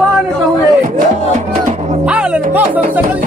पान कहूए आलन मौसम सकल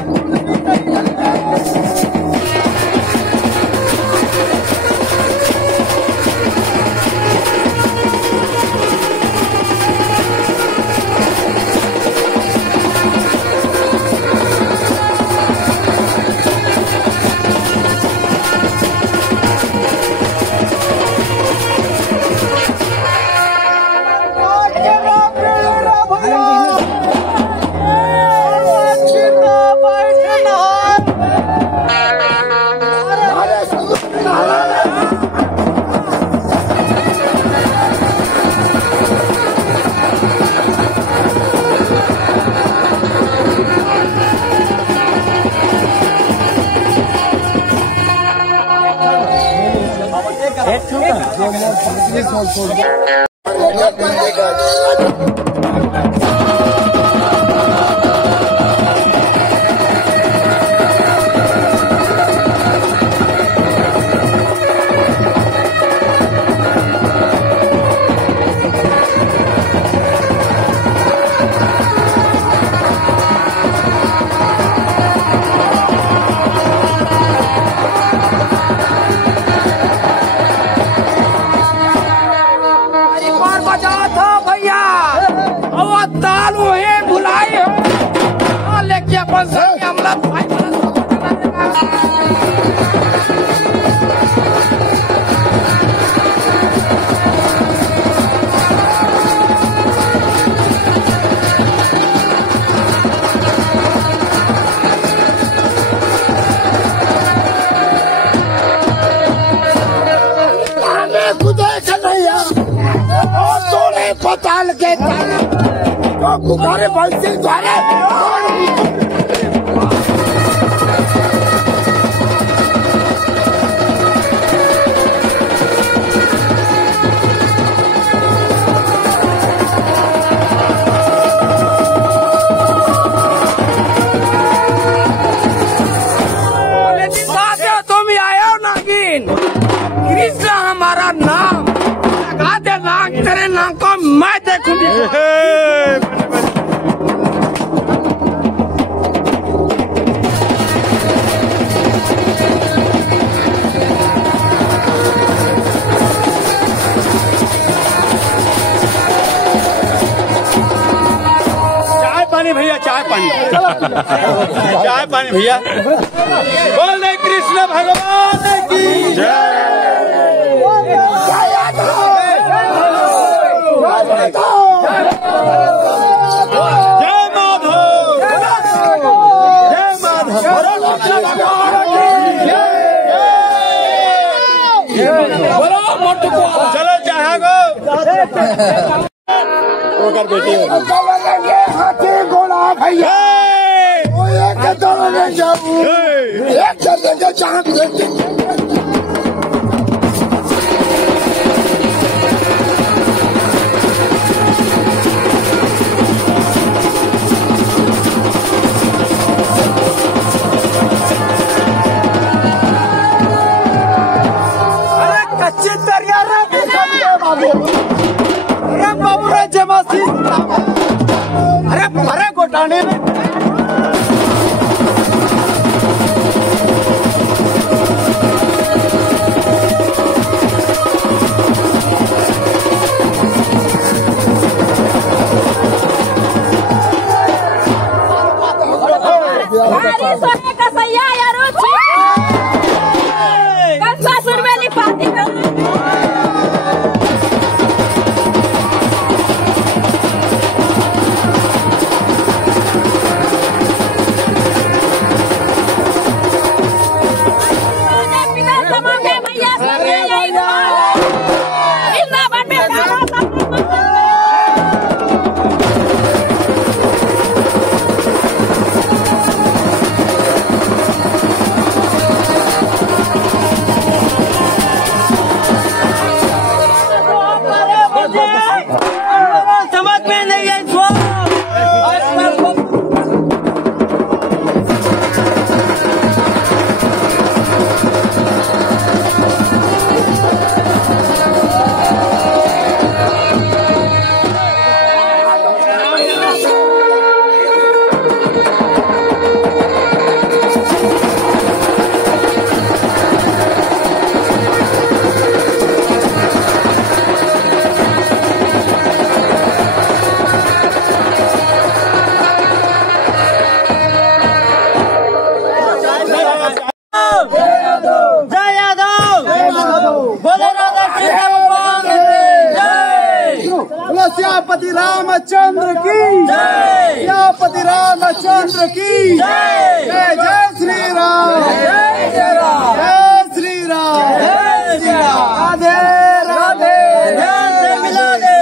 पताल के गुगारे बल्सी द्वारे तुम आयो नागिन कृष्ण हमारा नाम तेरे नाम को मैं देखूंगी। चाय पानी भैया, चाय पानी चाय पानी भैया। बोले कृष्ण भगवान की जय। चलो चाहे गो बेटी हाथी घोड़ा भैया एक चलेंगे जहाँ अरे भरे गोटाने में सोने का सैया यारो कंसासुर में लिपाती श्यामपति रामचंद्र की जय, श्यामपति रामचंद्र की जय, जय श्री राम, जय श्री राम, जय श्री राम, जय श्री राम, राधे राधे, मिला दे।